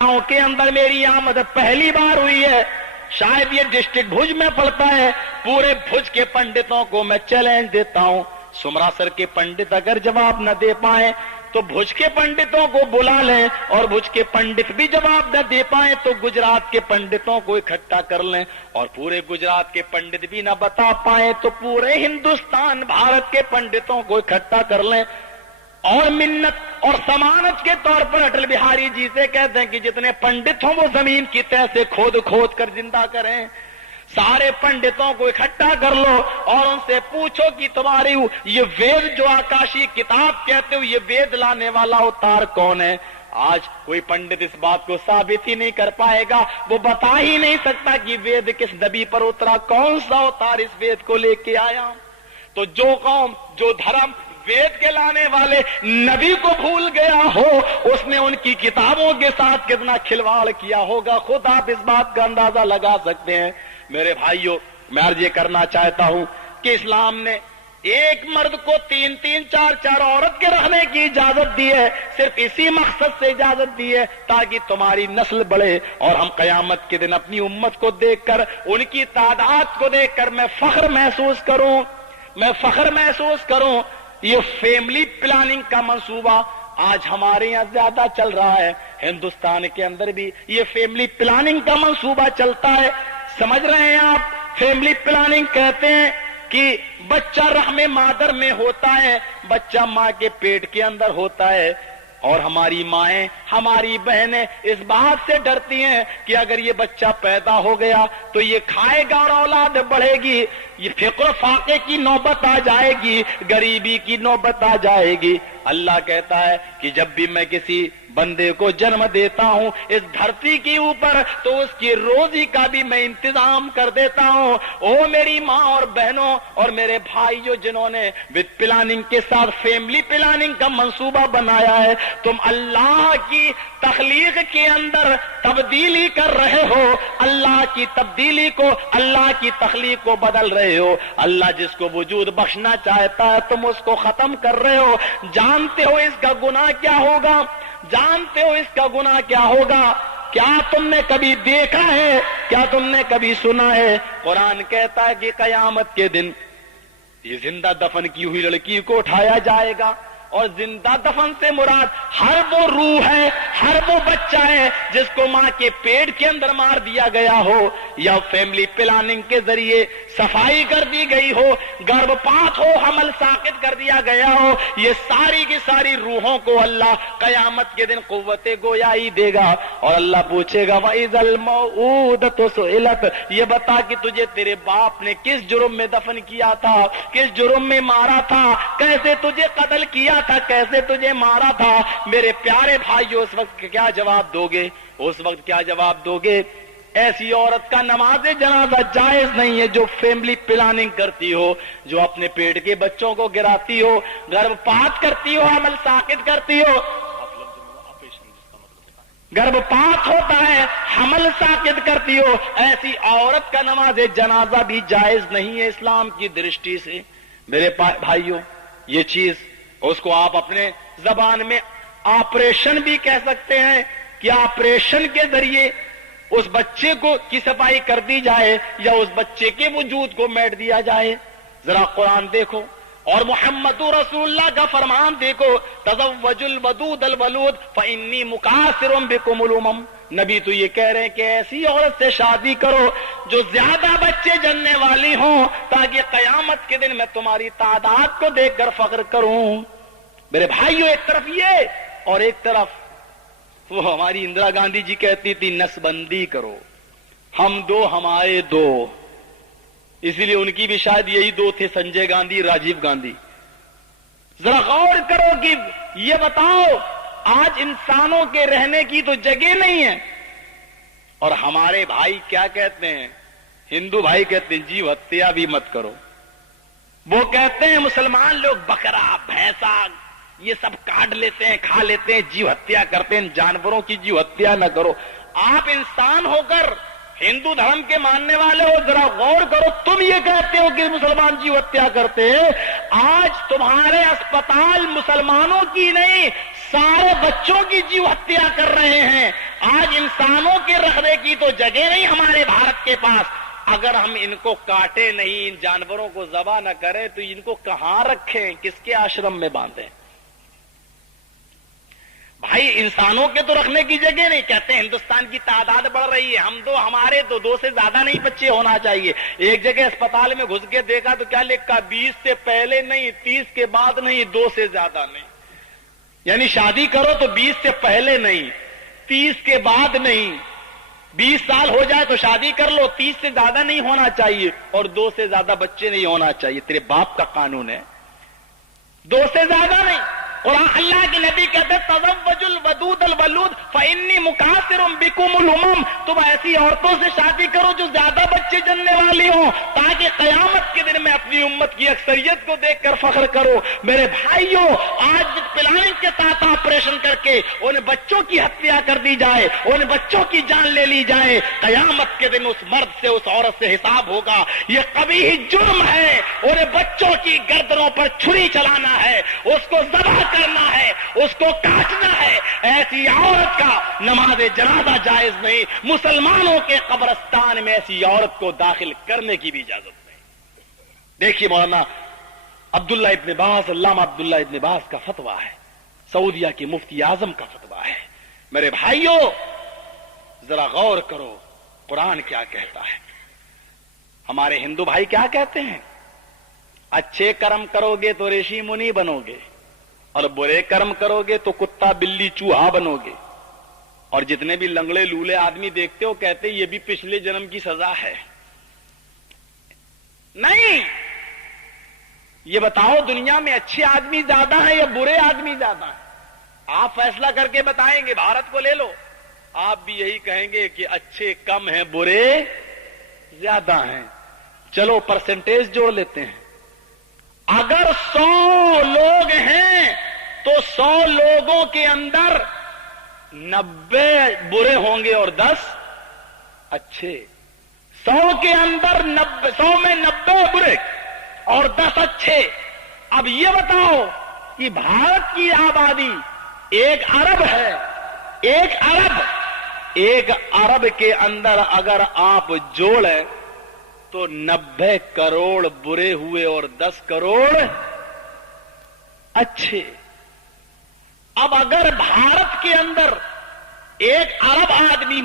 गांव के अंदर मेरी आमद पहली बार हुई है, शायद ये डिस्ट्रिक्ट भुज में पड़ता है। पूरे भुज के पंडितों को मैं चैलेंज देता हूं, सुमरासर के पंडित अगर जवाब न दे पाए तो भुज के पंडितों को बुला लें, और भुज के पंडित भी जवाब न दे पाए तो गुजरात के पंडितों को इकट्ठा कर लें, और पूरे गुजरात के पंडित भी न बता पाए तो पूरे हिंदुस्तान भारत के पंडितों को इकट्ठा कर लें, और मिन्नत और समानत के तौर पर अटल बिहारी जी से कहते हैं कि जितने पंडित हों वो जमीन की तह से खोद खोद कर जिंदा करें। सारे पंडितों को इकट्ठा कर लो और उनसे पूछो कि तुम्हारी ये वेद जो आकाशी किताब कहते हो, ये वेद लाने वाला अवतार कौन है? आज कोई पंडित इस बात को साबित ही नहीं कर पाएगा, वो बता ही नहीं सकता कि वेद किस नबी पर उतरा, कौन सा अवतार इस वेद को लेके आया। तो जो कौम, जो धर्म वेद के लाने वाले नबी को भूल गया हो, उसने उनकी किताबों के साथ कितना खिलवाड़ किया होगा, खुद आप इस बात का अंदाजा लगा सकते हैं। मेरे भाइयों, मैं अर्ज ये करना चाहता हूं कि इस्लाम ने एक मर्द को 3-3, 4-4 औरत के रखने की इजाजत दी है, सिर्फ इसी मकसद से इजाजत दी है ताकि तुम्हारी नस्ल बढ़े और हम कयामत के दिन अपनी उम्मत को देखकर, उनकी तादाद को देखकर मैं फख्र महसूस करूं। ये फैमिली प्लानिंग का मंसूबा आज हमारे यहाँ ज्यादा चल रहा है, हिंदुस्तान के अंदर भी ये फैमिली प्लानिंग का मंसूबा चलता है। समझ रहे हैं आप? फैमिली प्लानिंग कहते हैं कि बच्चा रहमे मादर में होता है, बच्चा माँ के पेट के अंदर होता है, और हमारी माएं, हमारी बहनें इस बात से डरती हैं कि अगर ये बच्चा पैदा हो गया तो ये खाएगा और औलाद बढ़ेगी, ये फिक्र फाके की नौबत आ जाएगी, गरीबी की नौबत आ जाएगी। अल्लाह कहता है कि जब भी मैं किसी बंदे को जन्म देता हूं इस धरती के ऊपर तो उसकी रोजी का भी मैं इंतजाम कर देता हूं। ओ मेरी माँ और बहनों और मेरे भाइयों जिन्होंने विद प्लानिंग के साथ फैमिली प्लानिंग का मंसूबा बनाया है, तुम अल्लाह की तख्लीक के अंदर तब्दीली कर रहे हो, अल्लाह की तब्दीली को, अल्लाह की तख्लीक को बदल रहे हो। अल्लाह जिसको वजूद बख्शना चाहता है तुम उसको खत्म कर रहे हो। जानते हो इसका गुनाह क्या होगा? जानते हो इसका गुनाह क्या होगा? क्या तुमने कभी देखा है? क्या तुमने कभी सुना है? कुरान कहता है कि कयामत के दिन ये जिंदा दफन की हुई लड़की को उठाया जाएगा, और जिंदा दफन से मुराद हर वो रूह है, हर वो बच्चा है जिसको माँ के पेट के अंदर मार दिया गया हो, या फैमिली प्लानिंग के जरिए सफाई कर दी गई हो, गर्भपात हो, हमल साकित कर दिया गया हो। ये सारी की सारी रूहों को अल्लाह कयामत के दिन कुव्वते गोयाई देगा, और अल्लाह पूछेगा वइज़ल मौऊदतु सुइलत, ये बता कि तुझे तेरे बाप ने किस जुर्म में दफन किया था, किस जुर्म में मारा था, कैसे तुझे कत्ल किया था, कैसे तुझे मारा था। मेरे प्यारे भाइयों, उस वक्त क्या जवाब दोगे? उस वक्त क्या जवाब दोगे? ऐसी औरत का नमाज़े जनाजा जायज नहीं है जो फैमिली प्लानिंग करती हो, जो अपने पेट के बच्चों को गिराती हो, गर्भपात करती हो, अमल साकित करती हो। गर्भपात होता है, हमल साकित करती हो, ऐसी औरत का नमाज़े जनाजा भी जायज नहीं है इस्लाम की दृष्टि से। मेरे भाइयों, ये चीज उसको आप अपने जबान में ऑपरेशन भी कह सकते हैं कि ऑपरेशन के जरिए उस बच्चे को की सफाई कर दी जाए, या उस बच्चे के वजूद को मेट दिया जाए। जरा कुरान देखो और मुहम्मदुर रसूलुल्लाह का फरमान देखो, तज़व्वजुल वदूदल वलूद फइन्नी मुकासिरुम बिकुमुल उमम। नबी तो ये कह रहे हैं कि ऐसी औरत से शादी करो जो ज्यादा बच्चे जनने वाली हों, ताकि कयामत के दिन मैं तुम्हारी तादाद को देखकर फख्र करूं। मेरे भाइयों, एक तरफ ये और एक तरफ वो हमारी इंदिरा गांधी जी कहती थी नसबंदी करो, हम दो हमारे दो। इसीलिए उनकी भी शायद यही दो थे, संजय गांधी, राजीव गांधी। जरा गौर करो कि ये बताओ, आज इंसानों के रहने की तो जगह नहीं है, और हमारे भाई क्या कहते हैं? हिंदू भाई कहते हैं जीव हत्या भी मत करो। वो कहते हैं मुसलमान लोग बकरा, भैंसा ये सब काट लेते हैं, खा लेते हैं, जीव हत्या करते हैं, जानवरों की जीव हत्या न करो। आप इंसान होकर हिंदू धर्म के मानने वाले हो, जरा गौर करो, तुम ये कहते हो कि मुसलमान जीव हत्या करते हैं। आज तुम्हारे अस्पताल मुसलमानों की नहीं, سارے بچوں کی جیو ہتیا کر رہے ہیں. آج انسانوں کے رکھنے کی تو جگہ نہیں ہمارے بھارت کے پاس. اگر ہم ان کو کاٹے نہیں، ان جانوروں کو ذبح نہ کریں تو ان کو کہاں رکھیں، کس کے آشرم میں باندھیں؟ بھائی انسانوں کے تو رکھنے کی جگہ نہیں. کہتے ہیں ہندوستان کی تعداد بڑھ رہی ہے، ہمارے تو 2 سے زیادہ نہیں بچے ہونا چاہیے. ایک جگہ اسپتال میں گھس کے دیکھا تو کیا لکھا، 20 سے پہلے نہیں، 30 کے بعد نہیں، 2 سے زیادہ نہیں. یعنی شادی کرو تو 20 سے پہلے نہیں، 30 کے بعد نہیں. 20 سال ہو جائے تو شادی کر لو، 30 سے زیادہ نہیں ہونا چاہیے اور 2 سے زیادہ بچے نہیں ہونا چاہیے. تیرے باپ کا قانون ہے، 2 سے زیادہ نہیں. قرآن اللہ کے نبی کہتے تزوج الودود الولود فانی مکاثر بکم الامم. تم ایسی عورتوں سے شادی کرو جو زیادہ بچے جننے والی ہوں، تاکہ قیامت کے دن میں اپنی امت کی اکثریت کو دیکھ کر فخر کرو. میرے بھائیوں، آج پلاننگ کے ساتھ آپریشن کر کے ان بچوں کی ہتیا کر دی جائے، ان بچوں کی جان لے لی جائے. قیامت کے دن اس مرد سے، اس عورت سے حساب ہوگا. یہ قبیح جرم ہے. ان بچوں کی گردنوں پر چھری چلانا ہے، اس کو ذبح کرنا ہے، اس کو کاٹنا ہے. ایسی عورت کا نماز جنازہ جائز نہیں. مسلمانوں کے قبرستان میں ایسی عورت کو داخل کرنے کی بھی اجازت نہیں. دیکھیے مولانا عبداللہ ابن باز، علامہ عبداللہ ابن باز کا فتویٰ ہے، سعودیہ کے مفتی اعظم کا فتویٰ ہے. میرے بھائیوں ذرا غور کرو قرآن کیا کہتا ہے. ہمارے ہندو بھائی کیا کہتے ہیں، اچھے کرم کرو گے تو رشی منی بنو گے، اور برے کرم کرو گے تو کتا بلی چوہا بنو گے. اور جتنے بھی لنگڑے لولے آدمی دیکھتے ہو کہتے یہ بھی پچھلے جنم کی سزا ہے. نہیں، یہ بتاؤ دنیا میں اچھے آدمی زیادہ ہیں یا برے آدمی زیادہ ہیں؟ آپ فیصلہ کر کے بتائیں گے. بھارت کو لے لو، آپ بھی یہی کہیں گے کہ اچھے کم ہیں، برے زیادہ ہیں. چلو پرسنٹیج جوڑ لیتے ہیں. اگر 100 لوگ ہیں تو 100 لوگوں کے اندر 90 برے ہوں گے اور 10 اچھے. 100 کے اندر 100 میں 90 برے اور 10 اچھے. اب یہ بتاؤ کہ بھارت کی آبادی 1 ارب ہے. 1 ارب کے اندر اگر آپ جوڑیں تو 90 کروڑ برے ہوئے اور 10 کروڑ اچھے. اب اگر بھارت کے اندر 1 ارب آدمی